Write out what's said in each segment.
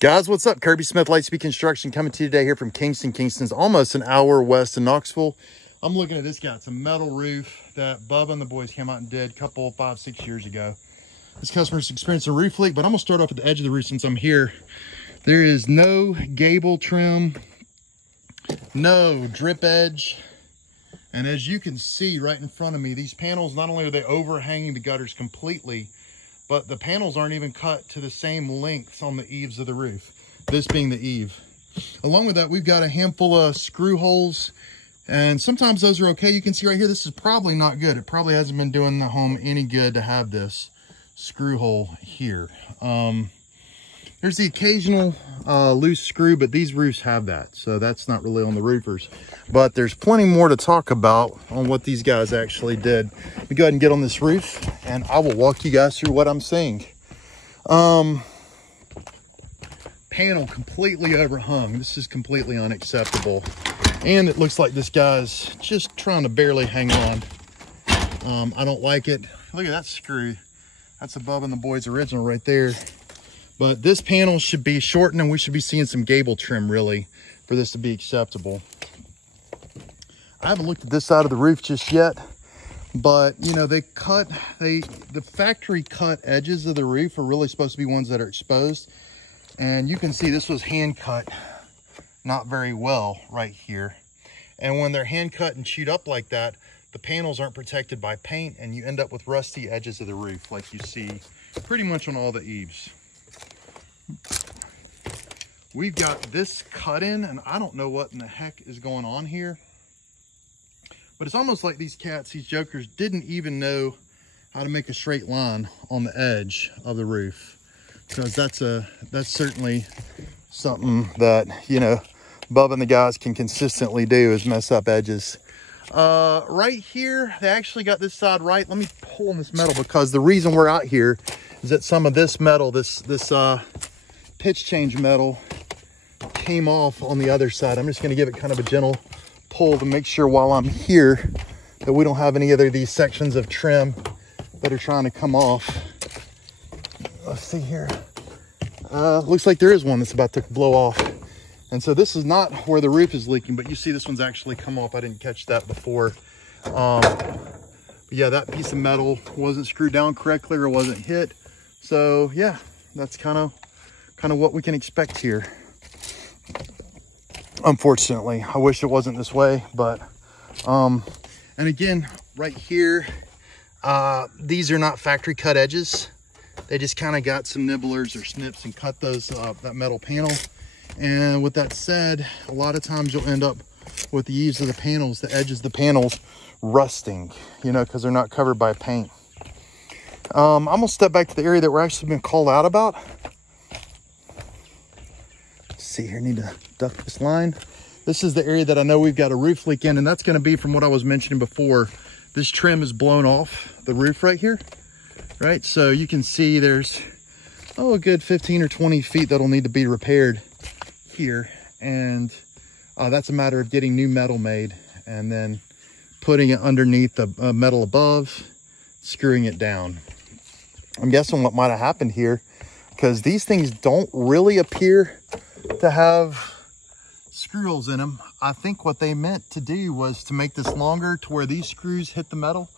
Guys, what's up? Kirby Smith, Lightspeed Construction, coming to you today here from Kingston. Kingston's almost an hour west of Knoxville. I'm looking at this guy. It's a metal roof that Bubba and the boys came out and did a couple, 5-6 years ago. This customer's experienced a roof leak, but I'm gonna start off at the edge of the roof since I'm here. There is no gable trim, no drip edge. And as you can see right in front of me, these panels, not only are they overhanging the gutters completely, but the panels aren't even cut to the same length on the eaves of the roof, this being the eave. Along with that, we've got a handful of screw holes, and sometimes those are okay. You can see right here, this is probably not good. It probably hasn't been doing the home any good to have this screw hole here. There's the occasional loose screw, but these roofs have that, so that's not really on the roofers. But there's plenty more to talk about on what these guys actually did. Let me go ahead and get on this roof, and I will walk you guys through what I'm seeing. Panel completely overhung. This is completely unacceptable. And it looks like this guy's just trying to barely hang on. I don't like it. Look at that screw. That's above in the boys' original right there. But this panel should be shortened, and we should be seeing some gable trim really for this to be acceptable. I haven't looked at this side of the roof just yet, but you know, the factory cut edges of the roof are really supposed to be ones that are exposed. And you can see this was hand cut not very well right here. And when they're hand cut and chewed up like that, the panels aren't protected by paint, and you end up with rusty edges of the roof like you see pretty much on all the eaves. We've got this cut in, and I don't know what in the heck is going on here, but it's almost like these jokers didn't even know how to make a straight line on the edge of the roof, because that's certainly something that, you know, Bubba and the guys can consistently do, is mess up edges. Right here, they actually got this side right. Let me pull on this metal, because the reason we're out here is that some of this metal, this pitch change metal, came off on the other side. I'm just going to give it kind of a gentle pull to make sure while I'm here that we don't have any other of these sections of trim that are trying to come off. Let's see here. Looks like there is one that's about to blow off. And so this is not where the roof is leaking, but you see this one's actually come off. I didn't catch that before. But yeah, that piece of metal wasn't screwed down correctly or wasn't hit. So yeah, that's kind of what we can expect here. Unfortunately, I wish it wasn't this way, but and again, right here, these are not factory cut edges. They just kind of got some nibblers or snips and cut those that metal panel. And with that said, a lot of times you'll end up with the eaves of the panels, the edges of the panels rusting, you know, because they're not covered by paint. I'm gonna step back to the area that we're actually been called out about. Let's see here, need to duck this line. This is the area that I know we've got a roof leak in, and that's going to be from what I was mentioning before. This trim is blown off the roof right here, right? So you can see there's a good 15 or 20 feet that'll need to be repaired here, and that's a matter of getting new metal made and then putting it underneath the metal above, screwing it down. I'm guessing what might have happened here, because these things don't really appear to have screw holes in them. I think what they meant to do was to make this longer to where these screws hit the metal,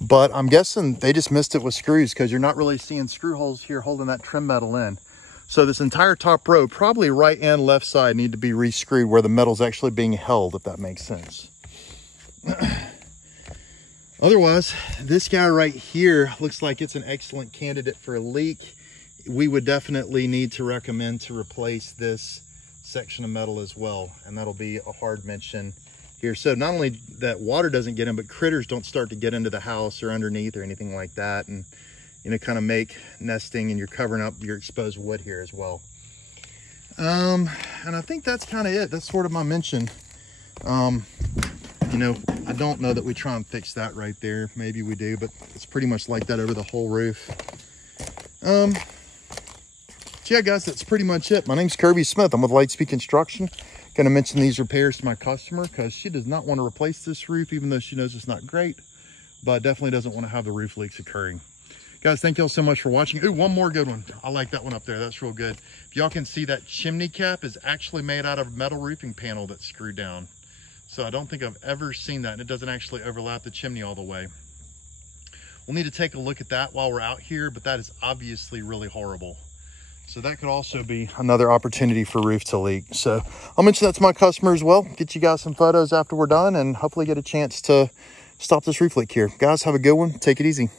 but I'm guessing they just missed it with screws, because you're not really seeing screw holes here holding that trim metal in. So this entire top row, probably right and left side, need to be re-screwed where the metal's actually being held, if that makes sense. Otherwise, this guy right here looks like it's an excellent candidate for a leak. We would definitely need to recommend to replace this section of metal as well, and that'll be a hard mention here. So not only that water doesn't get in, but critters don't start to get into the house or underneath or anything like that, and you know, kind of make nesting, and you're covering up your exposed wood here as well. And I think that's kind of it. That's sort of my mention. You know, I don't know that we try and fix that right there. Maybe we do, but it's pretty much like that over the whole roof. So yeah, guys, that's pretty much it. My name's Kirby Smith. I'm with Lightspeed Construction. Going to mention these repairs to my customer, because she does not want to replace this roof, even though she knows it's not great, but definitely doesn't want to have the roof leaks occurring. Guys, thank y'all so much for watching. Ooh, one more good one. I like that one up there. That's real good. If y'all can see, that chimney cap is actually made out of a metal roofing panel that's screwed down. So I don't think I've ever seen that, and it doesn't actually overlap the chimney all the way. We'll need to take a look at that while we're out here, but that is obviously really horrible. So that could also be another opportunity for roof to leak. So I'll mention that to my customer as well. Get you guys some photos after we're done, and hopefully get a chance to stop this roof leak here. Guys, have a good one. Take it easy.